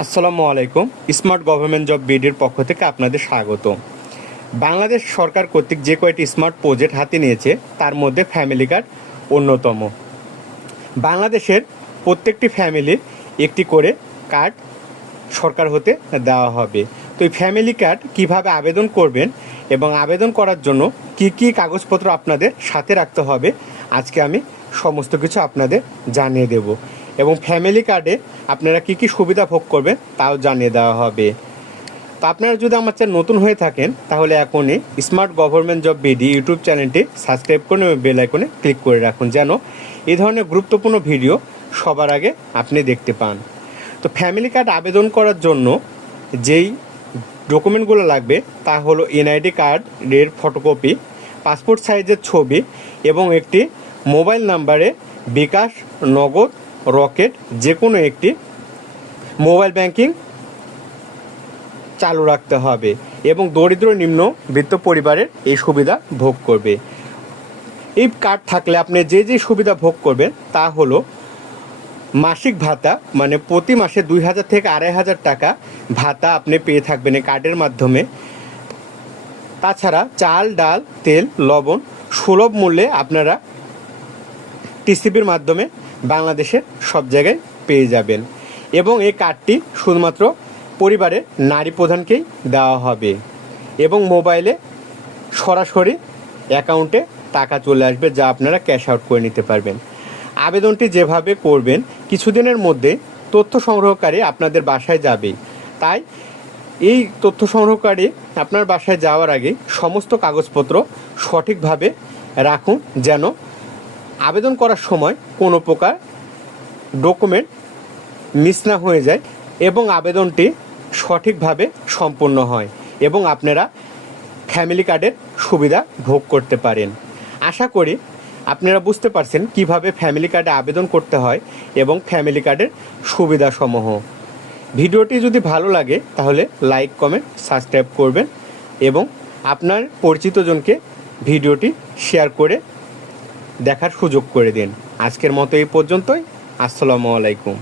আসসালামু আলাইকুম। Smart government job বিডির পক্ষ থেকে আপনাদের স্বাগত। বাংলাদেশ সরকার কর্তৃক যে কয়টি স্মার্ট প্রজেক্ট হাতে নিয়েছে তার মধ্যে ফ্যামিলি কার্ড অন্যতম। বাংলাদেশের প্রত্যেকটি ফ্যামিলির একটি করে কার্ড সরকার হতে দেওয়া হবে। তো এই ফ্যামিলি কার্ড কীভাবে আবেদন করবেন এবং আবেদন করার জন্য কি কি কাগজপত্র আপনাদের সাথে রাখতে হবে আজকে আমি সমস্ত কিছু আপনাদের জানিয়ে দেব এবং ফ্যামিলি কার্ডে আপনারা কি কি সুবিধা ভোগ করবেন তাও জানিয়ে দেওয়া হবে। তো আপনারা যদি আমার চ্যানেল নতুন হয়ে থাকেন তাহলে এখনই smart government job BD YouTube চ্যানেলটি সাবস্ক্রাইব করুন এবং বেল আইকনে ক্লিক করে রাখুন যেন এই ধরনের গুরুত্বপূর্ণ ভিডিও সবার আগে আপনি দেখতে পান। তো ফ্যামিলি কার্ড আবেদন করার জন্য যেই ডকুমেন্টগুলো লাগবে তা হলো এনআইডি কার্ডের ফটোকপি, পাসপোর্ট সাইজের ছবি এবং একটি মোবাইল নাম্বারে বিকাশ, নগদ, রকেট যে কোনো একটি মোবাইল ব্যাংকিং চালু রাখতে হবে এবং দরিদ্র নিম্নবিত্ত পরিবারের এই সুবিধা ভোগ করবে। এই কার্ড থাকলে আপনি যে যে সুবিধা ভোগ করবেন তা হলো মাসিক ভাতা, মানে প্রতি মাসে 2000 থেকে 2500 টাকা ভাতা আপনি পেয়ে থাকবেন এই কার্ডের মাধ্যমে। তাছাড়া চাল, ডাল, তেল, লবণ সুলভ মূল্যে আপনারা টিসিবির মাধ্যমে বাংলাদেশের সব জায়গায় পেয়ে যাবেন এবং এই কার্ডটি শুধুমাত্র পরিবারের নারী প্রধানকেই দেওয়া হবে এবং মোবাইলে সরাসরি অ্যাকাউন্টে টাকা চলে আসবে যা আপনারা ক্যাশ আউট করে নিতে পারবেন। আবেদনটি যেভাবে করবেন কিছুদিনের মধ্যে তথ্য সংগ্রহকারী আপনাদের বাসায় যাবে, তাই এই তথ্য সংগ্রহকারী আপনার বাসায় যাওয়ার আগে সমস্ত কাগজপত্র সঠিকভাবে রাখুন যেন আবেদন করার সময় কোনো প্রকার ডকুমেন্ট মিস না হয়ে যায় এবং আবেদনটি সঠিকভাবে সম্পন্ন হয় এবং আপনারা ফ্যামিলি কার্ডের সুবিধা ভোগ করতে পারেন। আশা করি আপনারা বুঝতে পারছেন কিভাবে ফ্যামিলি কার্ডে আবেদন করতে হয় এবং ফ্যামিলি কার্ডের সুবিধাসমূহ। ভিডিওটি যদি ভালো লাগে তাহলে লাইক, কমেন্ট, সাবস্ক্রাইব করবেন এবং আপনার পরিচিতজনকে ভিডিওটি শেয়ার করে দেখার সুযোগ করে দিন। আজকের মতো এই পর্যন্তই। আসসালামু আলাইকুম।